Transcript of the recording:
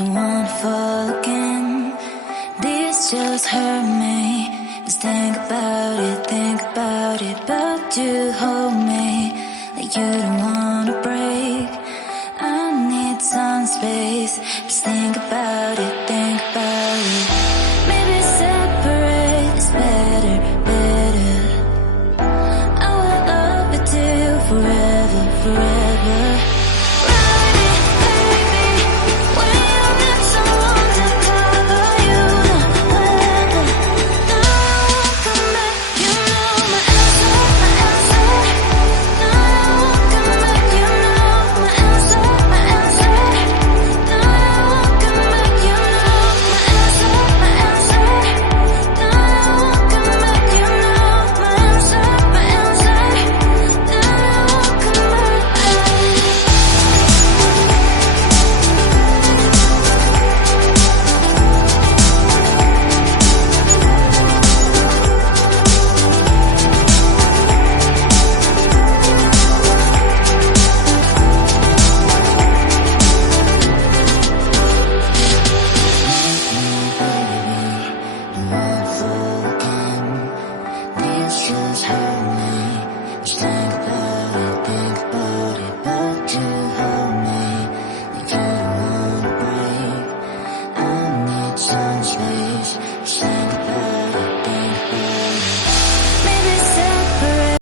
don't wanna fall again. This just hurt me. Just think about it. But you hold me like you don't wanna break. I need some space.